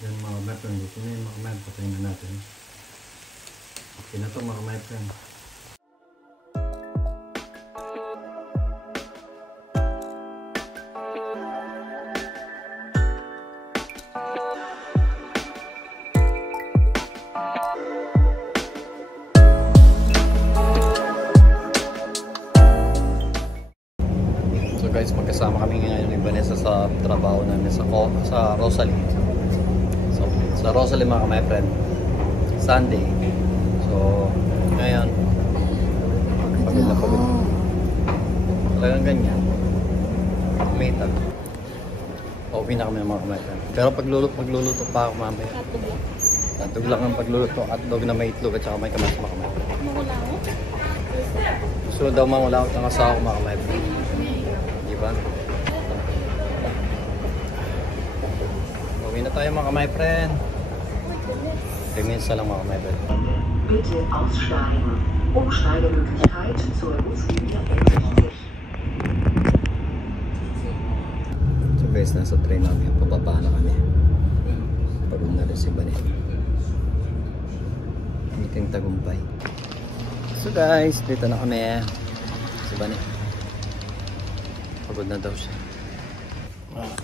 Yan mga my friend, dito na yung mga my friend, patayin na natin. Okay na to mga my friend. So guys, magkasama kami ngayon ni Vanessa sa trabaho namin sa Rosalie. So sa Rosalie mga my friend, Sunday. So ngayon, pagod na pagod. Talagang ganyan. Kumita. Pauwi na kami mga my friend. Pero pagluluto pa ako mamaya. Hotdog lang ang pagluluto. Hotdog na may itlog at saka may kamas mga my friend. Makulangot? Gusto daw makulangot ang asawa ko mga my friend. Diba? Uwi na tayo mga my friend. 3 minutes na lang mga my friend. Bitte aussteigen. Umsteigemöglichkeit zur Buslinie N60. So guys, nasa train namin. Pababa na kami. Pagod na rin si Bani. Meeting tagumpay. So guys, dito na kami. Si Bani. Pagod na daw siya.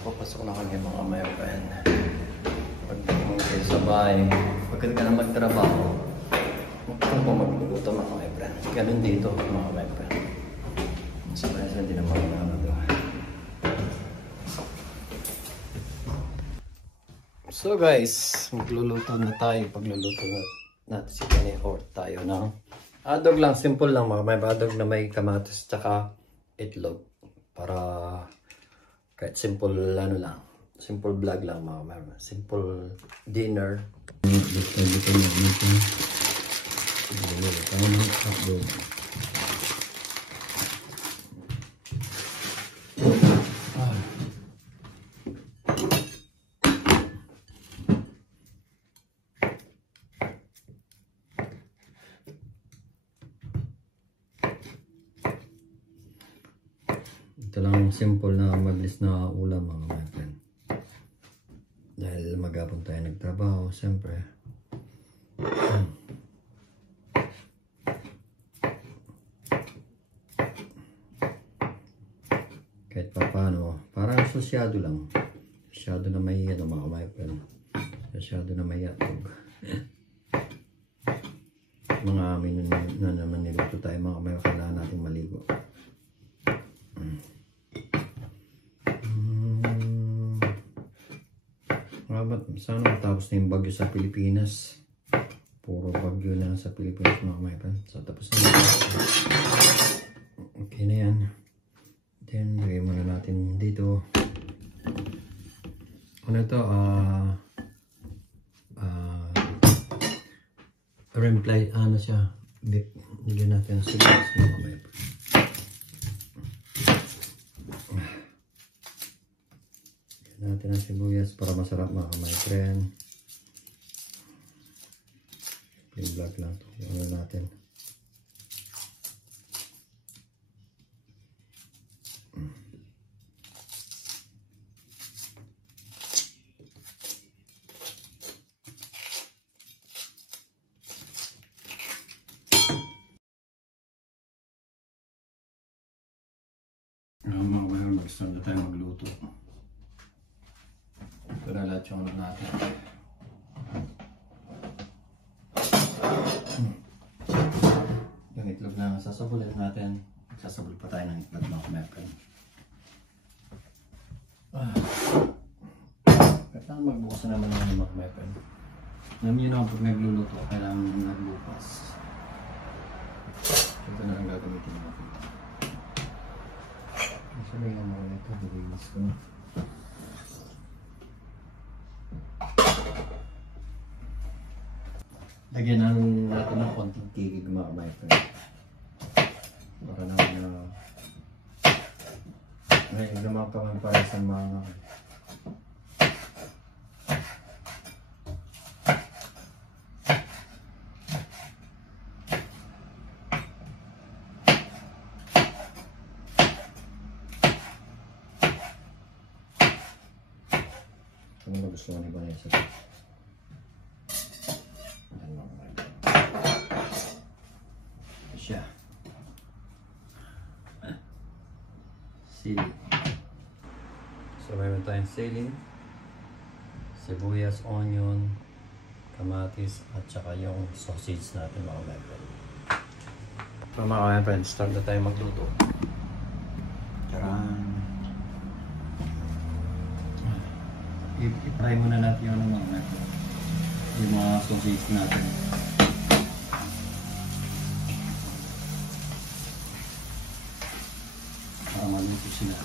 Papasok na kami mga my friend. Pagdating kayo sa bahay, pagkat ka na magtrabaho, huwag po magluluto mga my friend. Ganun dito mga my friend. Sa bahay hindi naman magagawa. So guys, magluluto na tayo. Pagluluto natin si Bani or tayo na hotdog lang, simple lang mga may hotdog na may kamatis tsaka itlog. Para kahit simple ano lang, simple vlog lang mga mama, simple dinner. Dito na dito. Ito lang simple na mabilis na ulam mga my friend. Dahil maghapon tayo nagtrabaho, siyempre. Kahit pa paano, parang asosyado lang. Asosyado na may ano mga my friend. Asosyado na may atog. Mga amin na naman niluto tayo mga may kailangan natin maligo. Sana matapos na yung bagyo sa Pilipinas. Puro bagyo na sa Pilipinas mga my friend. So tapos na. Okay na yan. Then lagay muna natin dito. Ano ito? Reply, ano siya? Bigyan natin ang sibuyas mga my friend. Natin ang sibuyas para masarap mga my friend. Plain vlog lang ito. Yung natin. Mga my friend, gusto na tayo magluto. Ito na lahat yung ano natin. Yung itlog na sasabulin natin. Sasabul pa tayo ng itlog mga my friend. Kailangan magbukas naman ng mga my friend. Alam nyo na pag nagluluto, kailangan nagbukas. Ito na lang gagamitin natin. Sabi nga mga ito, nilinis ko na. Lagyan natin ng konting tigig mga my friend. Para naman ngayon naman pa man para sa mga gusto ni Vanessa. Ano siya. Sili. So mayroon tayong sili, sibuyas, onion, kamatis, at saka yung sausage natin mga kapatid. So mga kapatid, start na tayo magluto. Charan! I-fry muna natin yung mga kapatid. Yung mga sausage natin. Para maluto sila.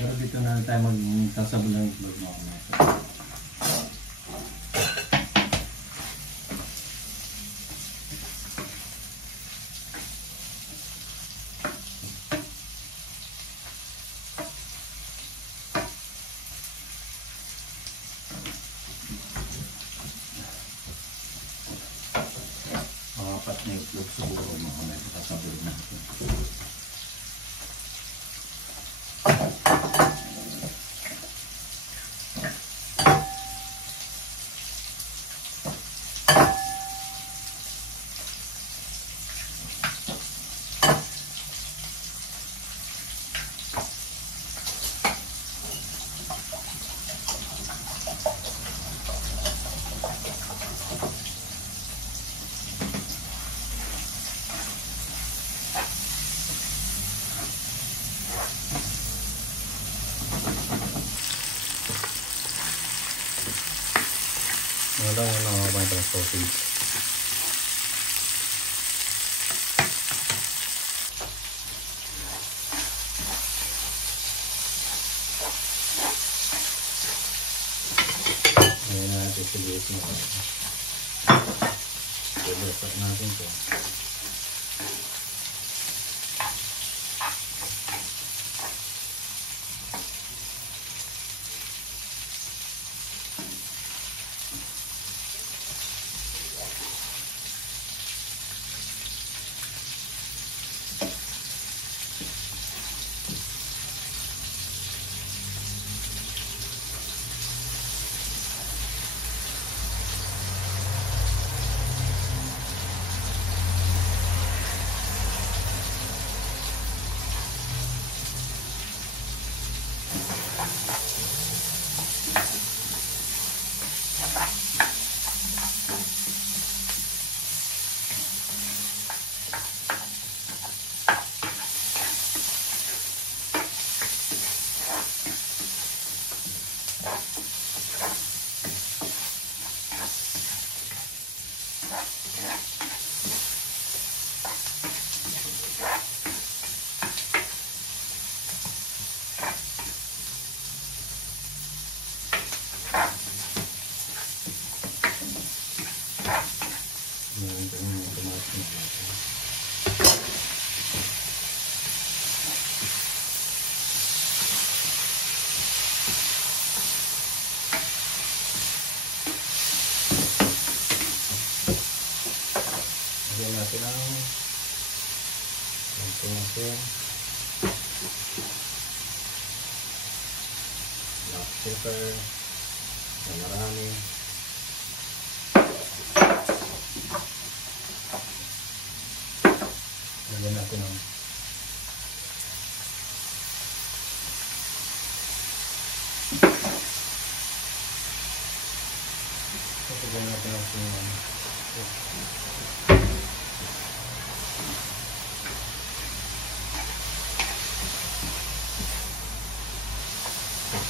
Pero dito na tayo magsasabog ng itlog mga kapatid. Apat na itlog siguro mga kapatid. Sasabog natin. Ano lang yung nakakabahan ito ng sausage. Ngayon natin sibuyas mo ito. Sibuyas natin ito. Lagyan natin ang natin black pepper na marami. Lagyan natin ang lagyan natin ang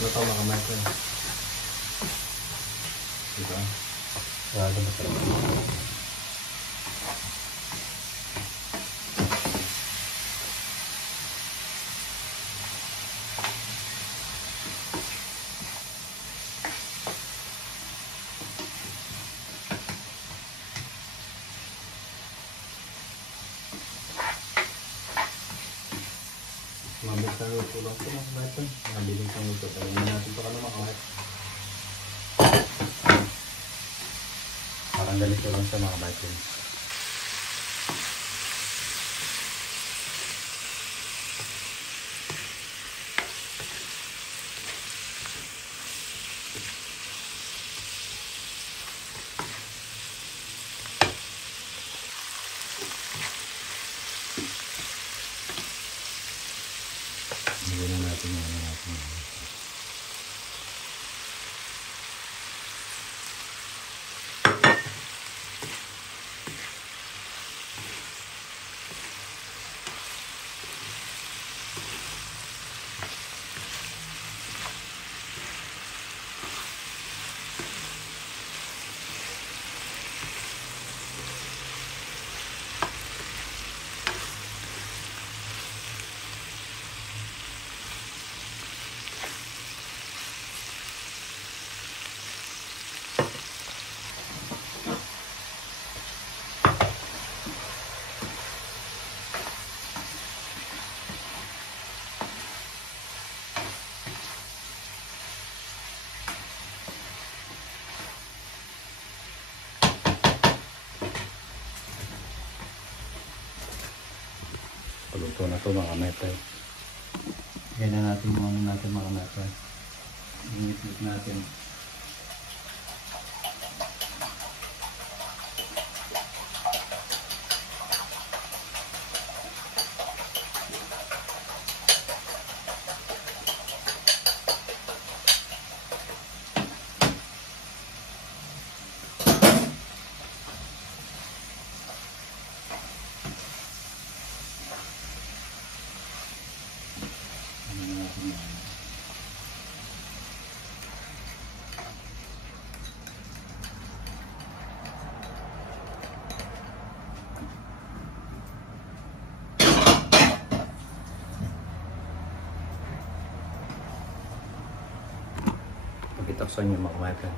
ito mga Michael. Diba? Lalo masarap. Mabilis ang luto lang ito mga Michael. Mabilis ang luto. Kaya natin ito ka naman mga parang ganito lang sa mga Michael. Lagyan na natin yung ano natin. Paluto na ito mga metay. Ganyan na natin yung ano natin mga metay. Ingit-ngit natin. Pakitaksan nyo mga metay.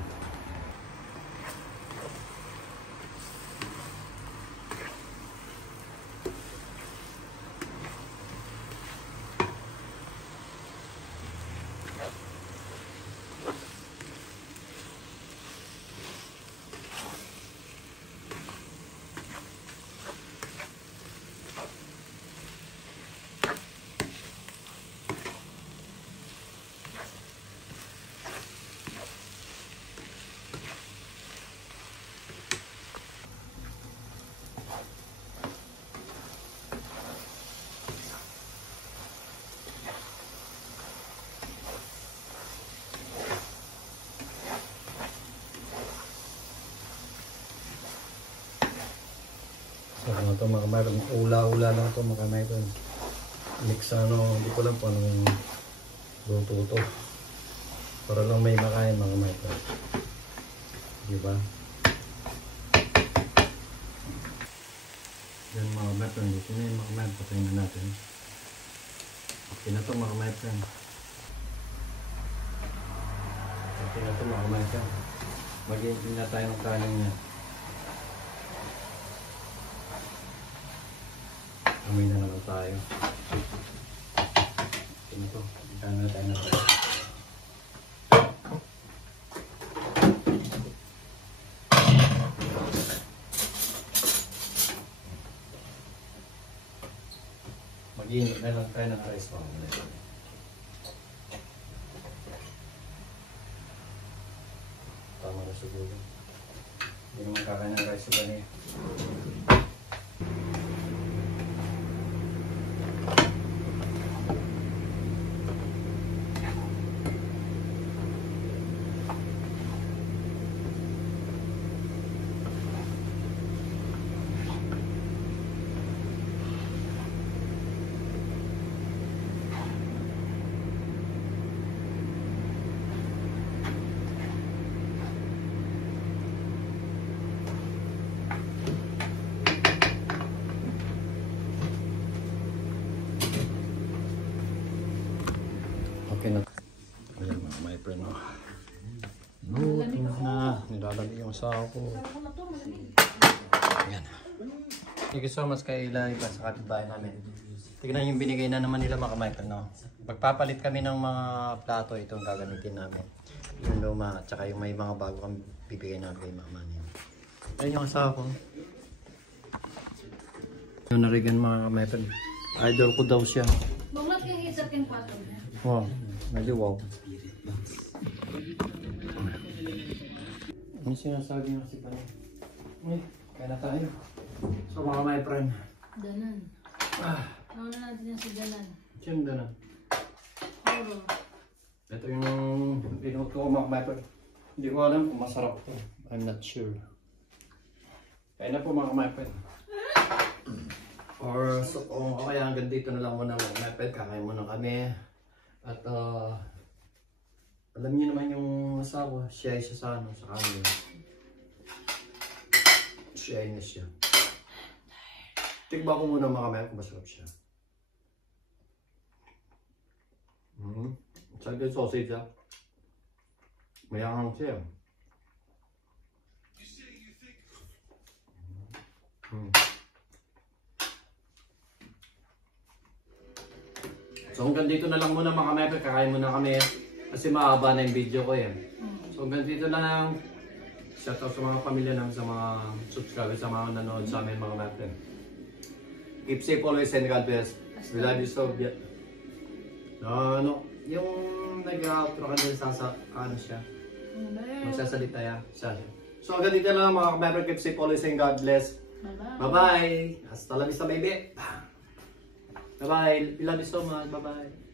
So ano ito mga kamay, ula-ula lang ito mga kamay ito. Mix ano, hindi ko lang po anong luto ito. Para lang may makain mga kamay ito. Diba? Yan mga kamay ito, dito na yung mga kamay, patayin na natin. Okay na ito mga kamay ito. Okay na ito mga kamay ito. Mag-iintay na tayo ng kanin niya. Amoy na naman tayo. Ito, ikan na tayo na tayo. Mag-iinit na lang tayo ng rice pa. Tama na siguro. Hindi naman kakain ng rice ba niya. Okay na. Ayan mga my friend. Luto na. Nilalagay yung asawa ko. Ayan. Thank you so much kay Eli pa sa kapitbahay namin. Tignan yung binigay na naman nila mga my friend. No? Magpapalit kami ng mga plato. Itong gagamitin namin. Yung luma at saka yung may mga bago kami bibigay namin kay mama niya. Ayan yung asawa ko. Yung narigan mga my friend. Idol ko daw siya. Bungat kang isap yung patong na. Wow, medyo wow. Ano sinasabi nga si Pano? Kaya na tayo. So mga my friend. Danan. Nauna natin yung si Danan. Siyempre na. Oo. Ito yung pinuot ko mga my friend. Hindi ko alam kung masarap to. I'm not sure. Kaya na po mga my friend. Or so, kaya hanggang dito na lang muna mga my friend. Kakain muna kami. At alam niyo naman yung asawa, siya sa ano, sa kanila. Siya na siya. Tikba ko muna mga kamay kung masarap siya. Sarap yung sausage ha. Mayangang siya. So hanggang dito na lang muna mga kamay, kakain muna kami. Kasi mahaba na yung video ko yan. So hanggang dito na lang. Shoutout sa mga pamilya namin, sa mga subscribers, sa mga nanonood sa amin mga kapatid. Keep safe always and God bless. We love you so much. Yung nag-outro ka din sa ano siya. Magsasalita ya. So hanggang dito na lang mga kapatid. Keep safe always and God bless. Bye-bye. Hasta la vista baby. Bye-bye. We love you so much. Bye-bye.